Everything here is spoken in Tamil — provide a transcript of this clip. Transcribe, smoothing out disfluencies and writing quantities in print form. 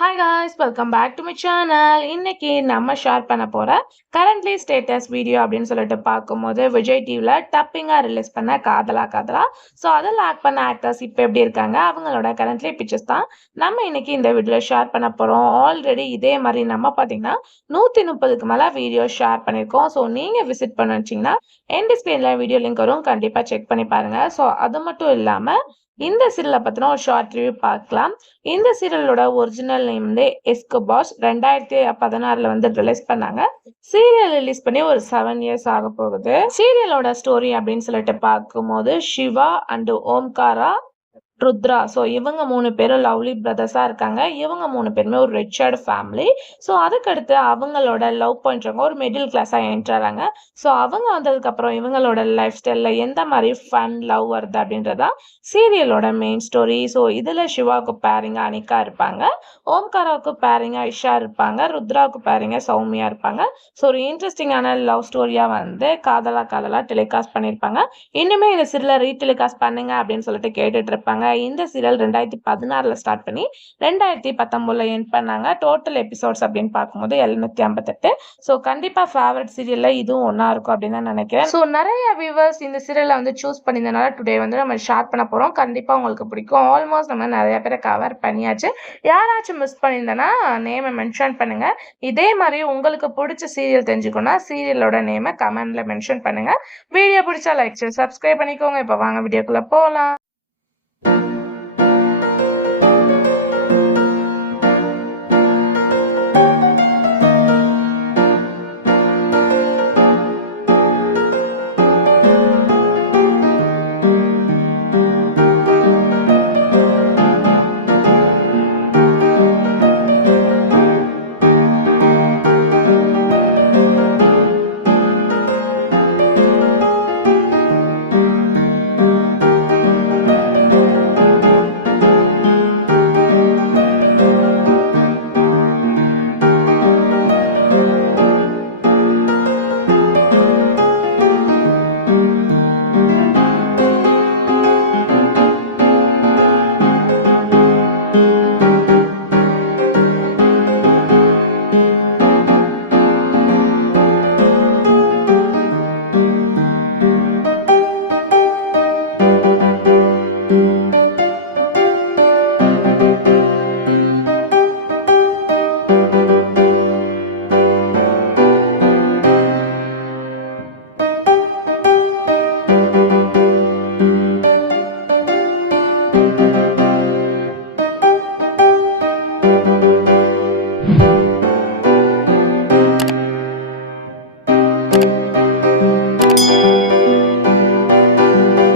Hi guys welcome back to my channel. இன்னைக்கு நம்ம ஷேர் பண்ண போற கரண்ட்லி ஸ்டேட்டஸ் வீடியோ அப்படின்னு சொல்லிட்டு பார்க்கும்போது விஜய் டிவில டப்பிங்கா ரிலீஸ் பண்ண காதலா காதலா. ஸோ அதில் ஆக்ட் பண்ண ஆக்டர்ஸ் இப்போ எப்படி இருக்காங்க, அவங்களோட கரண்ட்லி பிக்சர்ஸ் தான் நம்ம இன்னைக்கு இந்த வீடியோல ஷேர் பண்ண போறோம். ஆல்ரெடி இதே மாதிரி நம்ம பார்த்தீங்கன்னா 130க்கு மேல வீடியோ ஷேர் பண்ணியிருக்கோம். ஸோ நீங்க விசிட் பண்ண வச்சிங்கன்னா எண்ட் ஸ்க்ரீன்ல வீடியோ லிங்க் வரும், கண்டிப்பா செக் பண்ணி பாருங்க. ஸோ அது மட்டும் இல்லாம இந்த சீரியலை பத்தின ஒரு ஷார்ட் ரிவ்யூ பார்க்கலாம். இந்த சீரியலோட ஒரிஜினல் நேம் வந்து எஸ்கோபார்ஸ். 2016 வந்து ரிலீஸ் பண்ணாங்க. சீரியல் ரிலீஸ் பண்ணி ஒரு 7 இயர்ஸ் ஆக போகுது. சீரியலோட ஸ்டோரி அப்படின்னு சொல்லிட்டு பார்க்கும்போது சிவா அண்ட் ஓம்காரா ருத்ரா, ஸோ இவங்க 3 பேரும் லவ்லி பிரதர்ஸா இருக்காங்க. இவங்க 3 பேருமே ஒரு ரிச்சர்டு ஃபேமிலி. ஸோ அதுக்கடுத்து அவங்களோட லவ் பண்றவங்க ஒரு மிடில் கிளாஸா என்டர் ஆறாங்க. ஸோ அவங்க வந்ததுக்கப்புறம் இவங்களோட லைஃப் ஸ்டைல்ல எந்த மாதிரி ஃபன் லவ் வருது அப்படின்றதா சீரியலோட மெயின் ஸ்டோரி. ஸோ இதுல சிவாவுக்கு பேரிங்கா அனிகா இருப்பாங்க, ஓம்காராவுக்கு பேரிங்கா இஷா இருப்பாங்க, ருத்ராவுக்கு பேரிங்கா சௌமியா இருப்பாங்க. ஸோ ஒரு இன்ட்ரெஸ்டிங்கான லவ் ஸ்டோரியா வந்து காதலா காதலா டெலிகாஸ்ட் பண்ணியிருப்பாங்க. இன்னுமே இந்த சீரியலை ரீடெலிகாஸ்ட் பண்ணுங்க அப்படின்னு சொல்லிட்டு கேட்டுட்டு இருப்பாங்க. இந்த சீரியல் 2016 ஸ்டார்ட் பண்ணி 2019 எண்ட் பண்ணாங்க. டோட்டல் எபிசோட்ஸ் அப்படின்னு பார்க்கும்போது 758. ஸோ கண்டிப்பா ஃபேவரட் சீரியல்ல இதுவும் ஒன்னா இருக்கும் அப்படின்னு தான் நினைக்கிறேன். ஸோ நிறைய வியூவர்ஸ் இந்த சீரியலை வந்து சூஸ் பண்ணியிருந்தனால டுடே வந்து நம்ம ஷேர் பண்ண போறோம். கண்டிப்பா உங்களுக்கு பிடிக்கும். ஆல்மோஸ்ட் நம்ம நிறைய பேரை கவர் பண்ணியாச்சு. யாராச்சும் மிஸ் பண்ணியிருந்தனா நேமை மென்ஷன் பண்ணுங்க. இதே மாதிரி உங்களுக்கு பிடிச்ச சீரியல் தெரிஞ்சுக்கணும்னா சீரியலோட நேமை கமெண்ட்ல மென்ஷன் பண்ணுங்க. வீடியோ பிடிச்சா லைக் சப்ஸ்கிரைப் பண்ணிக்கோங்க. இப்போ வாங்க வீடியோக்குள்ள போகலாம்.